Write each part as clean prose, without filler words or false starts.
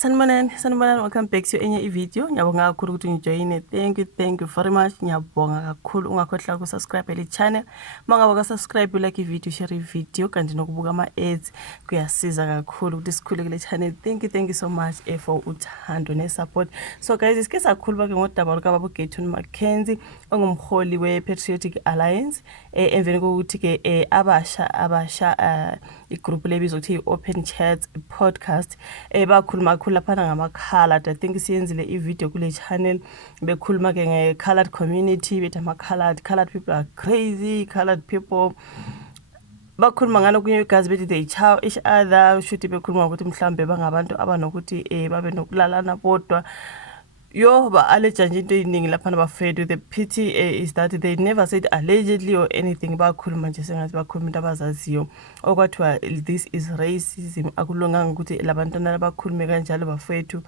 Sanibonani, welcome back to enye video. Ngiyabonga kakhulu ukuthi ungijoyine. Thank you very much. Ngiyabonga kakhulu ungakhohlwa ukusubscribe le channel. Mangabe ka subscribe like video, share video kanti nokubuka ama ads kuyasiza kakhulu ukuthi sikhule kule channel. Thank you so much for uthando ne support. So guys, isike sakhuluma ke ngodaba lukaBaba Gayton Mackenzie ongumholi we Patriotic Alliance. Emveni kokuthi ke abasha igroup lebizwa ukuthi Open Chats podcast bakhuluma laphana ngama-colored. I think siyenzile i-video kule channel bekhuluma ke nge-colored community bethi ama-colored people are crazy, colored people bakhuluma ngalo kunye igazi bethi they chow each other, shuthi bekhuluma ukuthi mhlambe bangabantu abanokuthi babe nokulalana bodwa ba-allege nje into eyiningi laphana bafethu. The pity is that they never said allegedly or anything. Bakhuluma nje sengathi bakhuluma into abazaziyo okwathiwa this is racism. Akulunganga ukuthi labantwana bakhulume kanjalo bafethu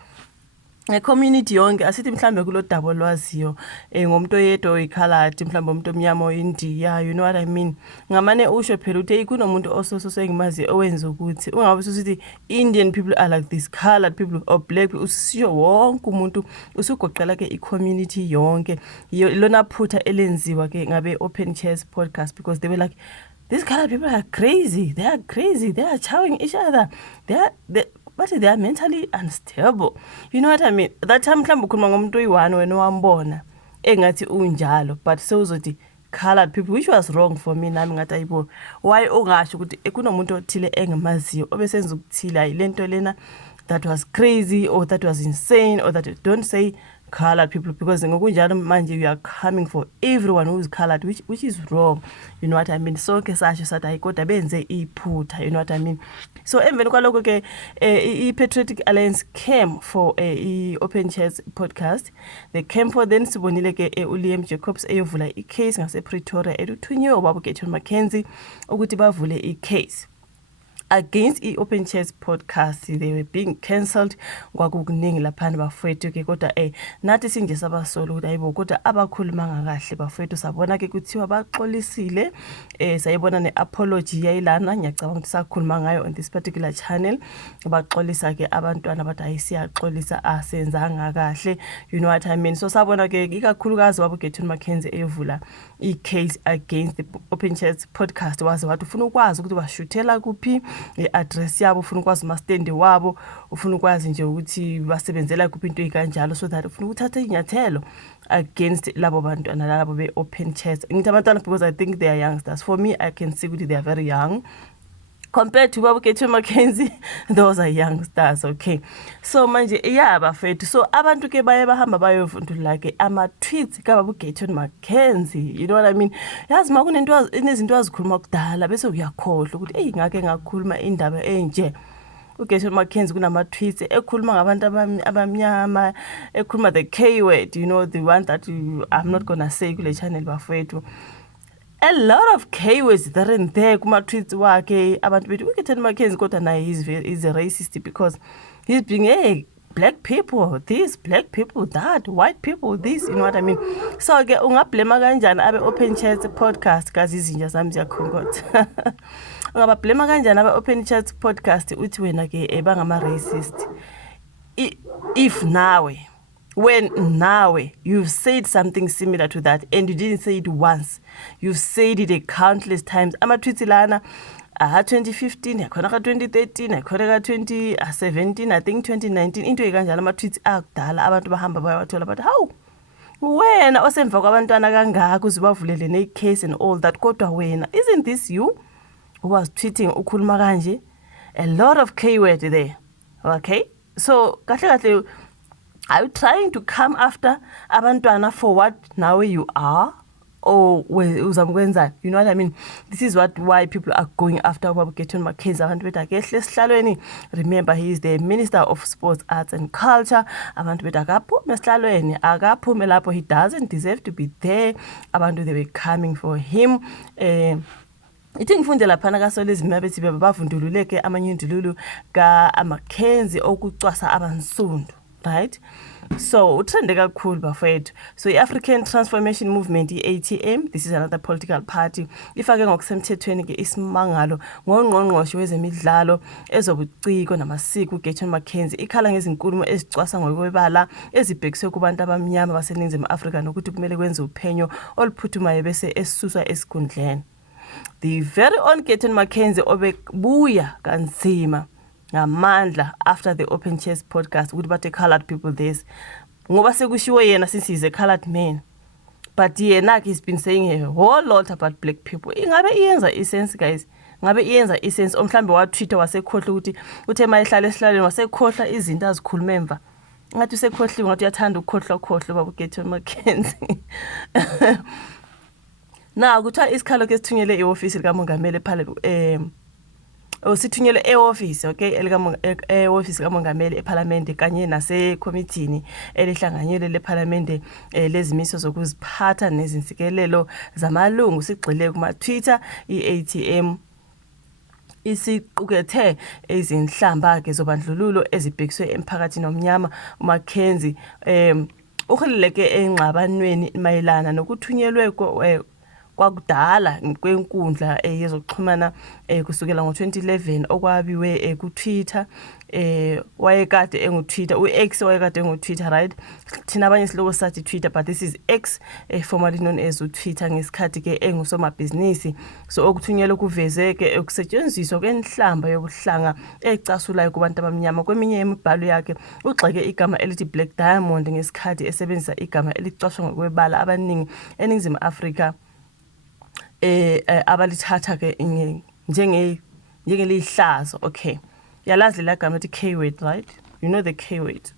community yonke. Asithi mhlambe kulo dabo lwaziyo ngomuntu oyedwa oyikhaladi mhlambe umuntu omnyama oyiNdiya, you know what I mean. Ngamane usho phela ukuthi kunomuntu ososengimazi owenza ukuthi ungabe usithi Indian people are like this, colored people or black people, usisho wonke umuntu usugoqela ke i-community yonke. Lona phutha elenziwa ke ngabe Open Chats podcast because they were like, these colored people are crazy, they are chowing each other, but they are mentally unstable. You know what I mean? That time mhlawumbe ukhuluma ngomuntu oyi-one wena wambona engathi unjalo, but sewuzothi colored people, which was wrong for me. Nami ngathi ayibo, why ungasho ukuthi kunomuntu othile engemaziyo obesenza ukuthile ayilento lena that was crazy or that was insane or that don't say colored people, because ngokunjalo manje you are coming for everyone who is colored, which is wrong. You know what I mean? So ke sasho sathi ayikoda benze iphutha, you know what I mean. So emveni kwaloko ke i-Patriotic Alliance came for i-Open Chats podcast. They came for then sibonile ke uLiam Jacobs eyovula i-case ngase-Pretoria eduthunywe uBaba Gayton Mackenzie ukuthi bavule i-case against i-Open Chats podcast. They were being cancelled kwakukuningi laphana bafethu ke kodwa nathi sinje sabasolo ukuthi ayibo kodwa abakhuluma ngakahle bafethu sabona ke kuthiwa baxolisile. Sayibona ne-apology yayilana, ngiyacabanga ukuthi sakhuluma ngayo on this particular channel. Baxolisa ke abantwana bathi ayisiyaxolisa asenzanga kahle, you know what I mean. So sabona ke ikakhulukazi uBaba Gayton Mackenzie eyovula i-case against the Open Chats podcast waze wathi ufuna ukwazi ukuthi bashuthela kuphi, i-address yabo, ufuna ukwazi ama-stand wabo, ufuna ukwazi nje ukuthi basebenzela kuphi into ekanjalo, so that ufuna ukuthatha inyathelo against labo bantwana labo be-Open Chats. Ngithi abantwana because I think they are youngsters. For me, I can see ukuthi they are very young compared to Baba Gayton Mackenzie. Those are youngsters, okay. So manje bafethu, so abantu ke baye bahamba bayovundula ke ama-tweets kaBaba Gayton Mackenzie, you know what I mean. Yazi ma kunezinto azikhuluma kudala bese uyakhohlwa ukuthi ngake ngakhuluma indaba enje. uGayton Mackenzie kunama-tweets ekhuluma ngabantu abamnyama, ekhuluma the K word, you know, the one that I'm not gonna say kule channel bafethu. A lot of K-words that are in there kuma-tweets wakhe. Abantu bethi uGayton Mackenzie kodwa naye is a racist because he's being black people this, black people that, white people this, you know what I mean. So ke ungablema kanjani abe-Open Chats podcast kazi izinja zami ziyakhongotha. Ungabablema kanjani abe-Open Chats podcast uthi wena ke bangama-racist if when you've said something similar to that and you didn't say it once, you've said it countless times. Ama-tweets lana 2015, yakhona ka-2013, yakhona ka-2017, I think 2019, into ekanjalo ama-tweets akudala abantu bahamba bayawathola but how wena osemva kwabantwana kangaka uzibavulele ne-case and all that, kodwa wena, isn't this you who was tweeting ukhuluma kanje? A lot of K-word there, okay. So kahle are you trying to come after abantwana for what now you are? Or uzamkwenza, you know what I mean. This is why people are going after Baba Gayton Mackenzie. Abantu bethi akehle esihlalweni. Remember, he is the Minister of Sports, Arts and Culture. Abantu bethi akaphume esihlalweni, akaphume lapho, he doesn't deserve to be there. Abantu, they were coming for him. Ithi ngifunde laphana kaSolizima bethi bavundululeke amanyundululu kaMackenzie okucwasa abansundu. right? So utrende kakhulu bafowethu. So i-African Transformation Movement, i-ATM, this is another political party, ifake ngokusemthethweni ke isimangalo ngongqongqoshe wezemidlalo ezobuciko namasiko uGayton McKenzie ikhala ngezinkulumo ezicwasa ngokwebala ezibhekiswe kubantu abamnyama baseNingizimu Afrika nokuthi kumele kwenze uphenyo oluphuthumayo bese esuswa esikhundleni. The very own Gayton McKenzie obebuya kanzima ngamandla after the Open Chess podcast ukuthi bathe colored people this ngoba sekushiwo yena since he's a colored man, but yena he's been saying a whole lot about black people. Ingabe iyenza isense guys, ngabe iyenza isense omhlambe wa Twitter wasekhohla ukuthi uthe mayihlala esihlalweni wasekhohla izinto azikhuluma emva ngathi usekhohliwe ngathi uyathanda ukukhohla baba Gayton McKenzie. Na kuthiwa isikhalo ke sithunyele e-office likamongameli sithunyelwe e-office, okay, e-office kamongameli eParliament kanye nasekomithini elihlanganyelwe leParliament lezimiso zokuziphatha nezinsikelelo zamalungu sigxile kuma Twitter. I-ATM isiqukethe izinhlamba ke zobandlululo ezibhekiswe emphakathini omnyama. uMcKenzie uhulileke engxabanweni mayelana nokuthunyelwe kwakudala kwenkundla yezokuxhumana kusukela ngo-2011 okwabiwe ku-Twitter. Wayekade engu-Twitter, u-X wayekade engu-Twitter, right? Thina abanye siloko sathi Twitter, but this is X, formerly known as uTwitter, ngesikhathi ke engusomabhizinisi. So okuthunyelwe kuvezeke ukusetshenziswa kwenhlamba yobuhlanga ecasulayo kubantu abamnyama. Kweminye imibhalo yakhe ugxeke igama elithi Black Diamond ngesikhathi esebenzisa igama elicashwa ngokwebala abaningi eNingizimu Afrika abalithatha ke njengelihlazo. Okay, yalazi la gama K-word, right? You know the K-word.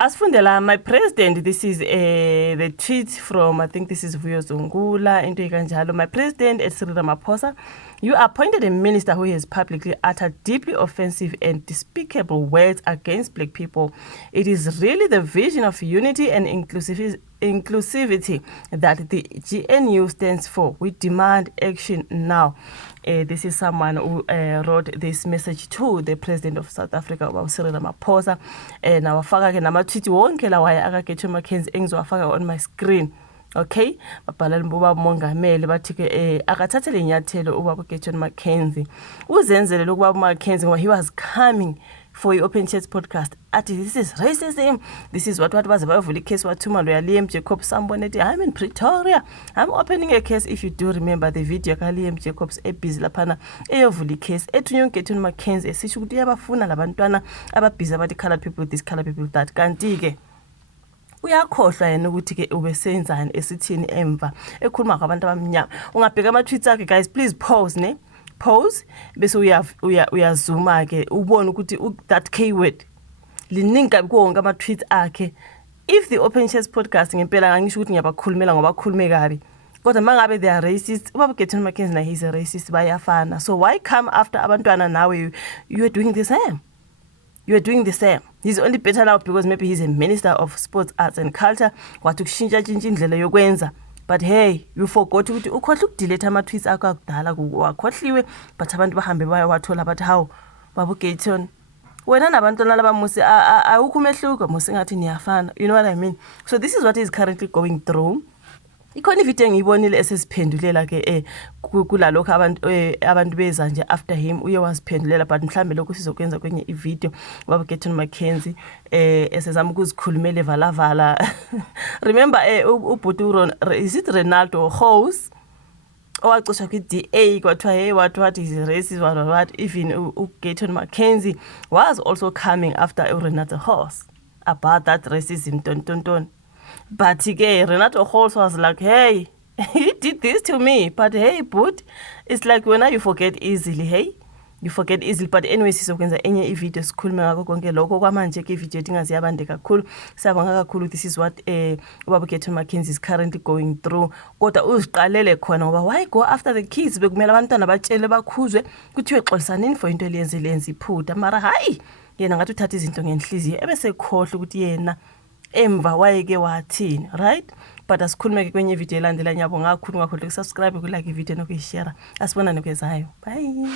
Asifundela my president, this is the tweet from, I think this is Vuyo Zungula, into ikanjalo. My president, Cyril Ramaphosa, you appointed a minister who has publicly uttered deeply offensive and despicable words against black people. It is really the vision of unity and inclusivity that the GNU stands for. We demand action now. This is someone who wrote this message to the president of South Africa, Cyril Ramaphosa. Nawafaka ke nama-tweet wonke lawa aka-Gayton McKenzie engizowafaka on my screen. Okay, babhala ubaba mongameli bathi ke akathathele inyathelo ubaba Gayton McKenzie uzenzele lokuba uMcKenzie ngoba he was coming for i-Open Chats podcast athi this is racism, this is what baze bayovula icase wathuma lo Liam Jacobs sambone ethi I'm in Pretoria, I'm opening a case. If you do remember the video ka Liam Jacobs ebhizi laphana eyovula icase ethunywe uGayton McKenzie esisho ukuthi uyabafuna labantwana ababhizi abathi colored people this, colored people that. Kanti ke uyakhohlwa yena ukuthi ke ubesenzani esithini emva ekhuluma kwabantu abamnyama. Ungabheka ama-tweets akhe guys, please pause bese uyazuma ke ubone ukuthi that K-word liningi kabi konke ama-tweets akhe. If the Open Chats podcast ngempela ngangisho ukuthi ngiyabakhulumela ngoba bakhulume kabi, kodwa mangabe they are racist, ubaba Gayton McKenzie na he's a racist, bayafana. So why come after abantwana nawe you are doing the same? You are doing the same. He's only better now because maybe he's a minister of sports, arts and culture. Watushintsha indlela yokwenza. But hey, you forgot ukuthi ukhohle ukudelete ama-tweets akho akudala wakhohliwe, but abantu bahambe wathola bathi how baba Gayton wena nabantwana laba musi awukho umehluko musi ngathi niyafana. You know what I mean? So this is what he's currently going through. Ikhona ivideo engiyibonile esesiphendulela ke kulalokho abantu beza nje after him uye wasiphendulela, but mhlambe lokho sizokwenza kwenye ivideo baba Gayton McKenzie esezama ukuzikhulumela vala. Remember ubhuti is it Ronaldo House owacisha kwi-DA kwathiwa hey what is racist what even uGayton McKenzie was also coming after Ronaldo House about that racism ton. But again, Renato Holz was like, hey, he did this to me. But hey, but it's like when you forget easily, hey? You forget easily. But anyway, sizokwenza enye ivideo sikhulume ngakho konke lokho kwamanje ke ivideo dingazi kakhulu. Siyabonga kakhulu. This is what ubaba Gayton McKenzie is currently going through. Kodwa uziqalele khona ngoba why go after the kids? Bekumela abantwana batshele bakhuzwe kuthiwe xolisanini for into lenza iphutha. Mara hayi, yena ngathi uthatha izinto ngenhliziyo ebese khohle ukuthi yena emva wayeke wathini, right? But asikhulume ke kwenye video elandela. Ngiyabonga kakhulu ngakho ukusubscribe, ukulike ivideo nokuyishare. Asibonane kwezayo. Bye.